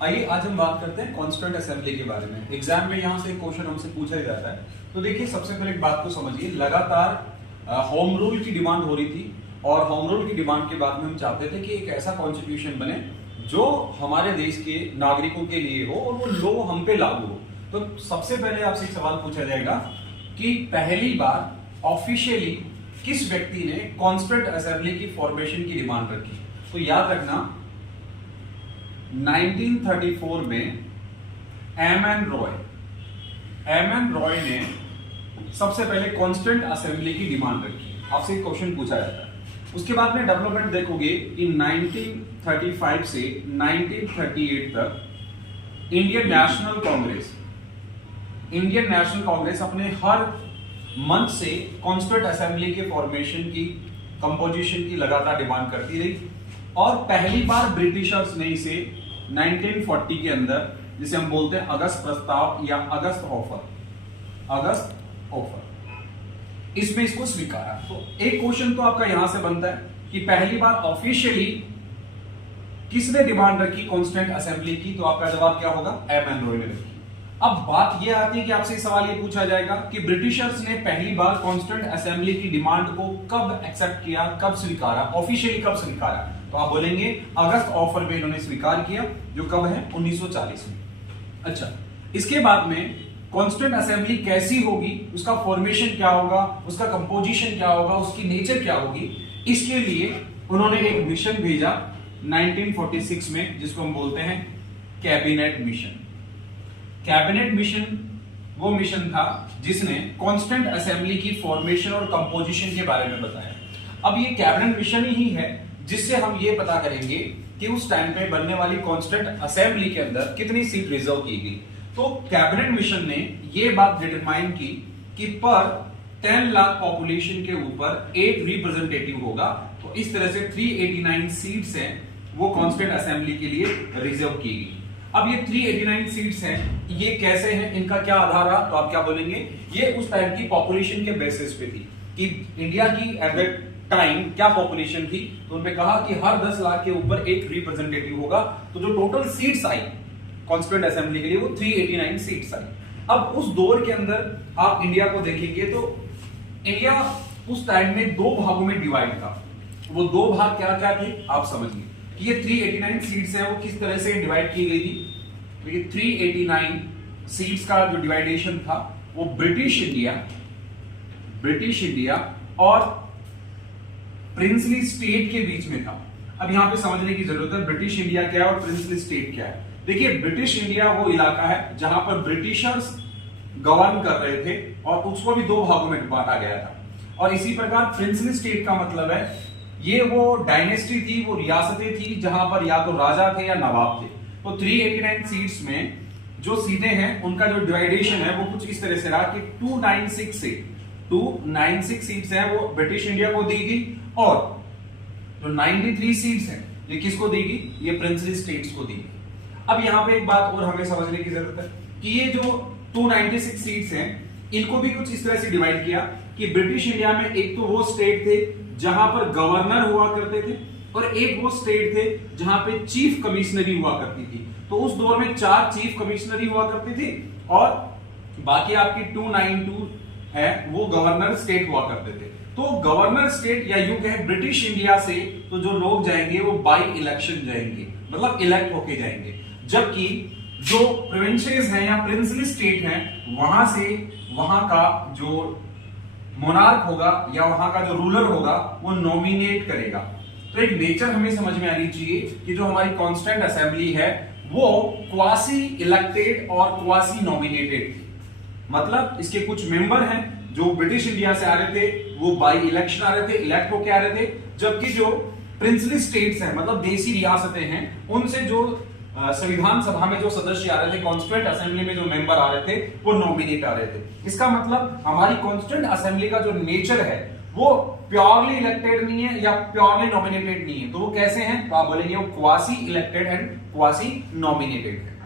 आइए आज हम बात करते हैं कॉन्स्टिट्यूएंट असेंबली के बारे में। एग्जाम में यहाँ से एक क्वेश्चन हमसे पूछा ही जाता है। तो देखिए, सबसे पहले एक बात को समझिए, लगातार होम रूल की डिमांड हो रही थी और होम रूल की डिमांड के बाद में हम चाहते थे कि एक ऐसा कॉन्स्टिट्यूशन बने जो हमारे देश के नागरिकों के लिए हो और वो लॉ हम पे लागू हो। तो सबसे पहले आपसे एक सवाल पूछा जाएगा कि पहली बार ऑफिशियली किस व्यक्ति ने कॉन्स्टिट्यूएंट असेंबली की फॉर्मेशन की डिमांड रखी। तो याद रखना, 1934 में एम एन रॉय ने सबसे पहले कॉन्स्टिट्यूएंट असेंबली की डिमांड रखी। आपसे एक क्वेश्चन पूछा जाता है। उसके बाद में डेवलपमेंट देखोगे कि 1935 से 1938 तक इंडियन नेशनल कांग्रेस अपने हर मंथ से कॉन्स्टिट्यूएंट असेंबली के फॉर्मेशन की, कंपोजिशन की लगातार डिमांड करती रही और पहली बार ब्रिटिशर्स ने इसे 1940 के अंदर, जिसे हम बोलते हैं अगस्त प्रस्ताव या अगस्त ऑफर, इसमें इसको स्वीकारा। तो एक क्वेश्चन तो आपका यहां से बनता है कि पहली बार ऑफिशियली किसने डिमांड रखी कॉन्स्टिट्यूएंट असेंबली की। तो आपका जवाब क्या होगा? एम एन रॉय ने रखी। अब बात यह आती है कि आपसे सवाल ये पूछा जाएगा कि ब्रिटिशर्स ने पहली बार कॉन्स्टिट्यूएंट असेंबली की डिमांड को कब एक्सेप्ट किया, कब स्वीकारा, ऑफिशियली कब स्वीकारा। तो आप बोलेंगे अगस्त ऑफर में इन्होंने स्वीकार किया, जो कब है? 1940 में। अच्छा, इसके बाद में कॉन्स्टिट्यूएंट असेंबली कैसी होगी, उसका फॉर्मेशन क्या होगा, उसका कंपोजिशन क्या होगा, उसकी नेचर क्या होगी, इसके लिए उन्होंने एक मिशन भेजा 1946 में, जिसको हम बोलते हैं कैबिनेट मिशन। कैबिनेट मिशन वो मिशन था जिसने कॉन्स्टिट्यूएंट असेंबली की फॉर्मेशन और कंपोजिशन के बारे में बताया। अब ये कैबिनेट मिशन ही है जिससे हम ये पता करेंगे कि उस टाइम पे बनने वाली कॉन्स्टिट्यूएंट असेंबली के अंदर कितनी सीट रिजर्व की गई। तो कैबिनेट मिशन ने ये बात डिटरमाइन की कि पर 10 लाख पॉपुलेशन के ऊपर एक रिप्रेजेंटेटिव होगा। तो इस तरह से 389 सीट्स हैं वो कॉन्स्टिट्यूएंट असेंबली के लिए रिजर्व की गई। अब ये 389 सीट्स हैं, ये कैसे हैं, इनका क्या आधार रहा? तो आप क्या बोलेंगे? ये उस टाइम की पॉपुलेशन के बेसिस पे थी कि इंडिया की एट दैट टाइम क्या पॉपुलेशन थी। तो उन्होंने कहा कि हर 10 लाख के ऊपर एक रिप्रेजेंटेटिव होगा। तो जो टोटल सीट्स आई कॉन्स्टिट्यूएंट असेंबली के लिए वो 389 सीट्स आई। अब उस दौर के अंदर आप इंडिया को देखेंगे तो इंडिया उस टाइम में दो भागों में डिवाइड था। वो दो भाग क्या क्या थे आप समझिए कि ये 389 सीट्स है वो किस तरह से डिवाइड की गई थी। तो ये 389 सीट्स का जो डिवाइडेशन था वो ब्रिटिश इंडिया और प्रिंसली स्टेट के बीच में था। अब यहां पे समझने की जरूरत है ब्रिटिश इंडिया क्या है और प्रिंसली स्टेट क्या है। देखिए, ब्रिटिश इंडिया वो इलाका है जहां पर ब्रिटिशर्स गवर्न कर रहे थे और उसको भी दो भागों में बांटा गया था। और इसी प्रकार प्रिंसली स्टेट का मतलब है ये वो डायनेस्टी थी, वो रियासतें थी जहां पर या तो राजा थे या नवाब थे। तो 389 सीट्स में जो सीटें हैं उनका जो डिवाइडेशन है वो कुछ इस तरह से रहा कि 296 सीट्स हैं वो ब्रिटिश इंडिया को दी गई और जो 93 सीट्स हैं ये किसको दी गई? ये प्रिंसली स्टेट्स को दी गई। अब यहां पे एक बात और हमें समझने की जरूरत है कि ये जो 296 सीट्स हैं इनको भी कुछ इस तरह से डिवाइड किया कि ब्रिटिश इंडिया में एक तो वो स्टेट थे जहां पर गवर्नर हुआ करते थे और एक वो स्टेट थे जहां पे चीफ कमिश्नरी हुआ करती थी। तो उस दौर में 4 चीफ कमिश्नरी हुआ करती थी और बाकी आपकी 292 है वो गवर्नर स्टेट हुआ करते थे। तो गवर्नर स्टेट या यूं कहें ब्रिटिश इंडिया से तो जो लोग जाएंगे वो बाई इलेक्शन जाएंगे, मतलब इलेक्ट होके जाएंगे। जबकि जो प्रोविंसेस हैं या प्रिंसली स्टेट हैं वहां से वहां का जो मोनार्क होगा या वहां का जो रूलर होगा वो नॉमिनेट करेगा। तो एक नेचर हमें समझ में आनी चाहिए कि जो हमारी कॉन्स्टिट्यूएंट असेंबली है वो क्वासी इलेक्टेड और क्वासी नॉमिनेटेड थी। मतलब इसके कुछ मेंबर हैं जो ब्रिटिश इंडिया से आ रहे थे वो बाई इलेक्शन आ रहे थे, इलेक्ट होके आ रहे थे। जबकि जो प्रिंसली स्टेट्स हैं मतलब देसी रियासतें हैं उनसे जो संविधान सभा में जो सदस्य आ रहे थे, कॉन्स्टिट्यूएंट असेंबली में जो मेंबर आ रहे थे वो नॉमिनेट आ रहे थे। इसका मतलब हमारी कॉन्स्टिट्यूएंट असेंबली का जो नेचर है वो प्योरली इलेक्टेड नहीं है या प्योरली नॉमिनेटेड नहीं है। तो वो कैसे हैं? तो आप बोलेंगे वो quasi elected and quasi nominated है।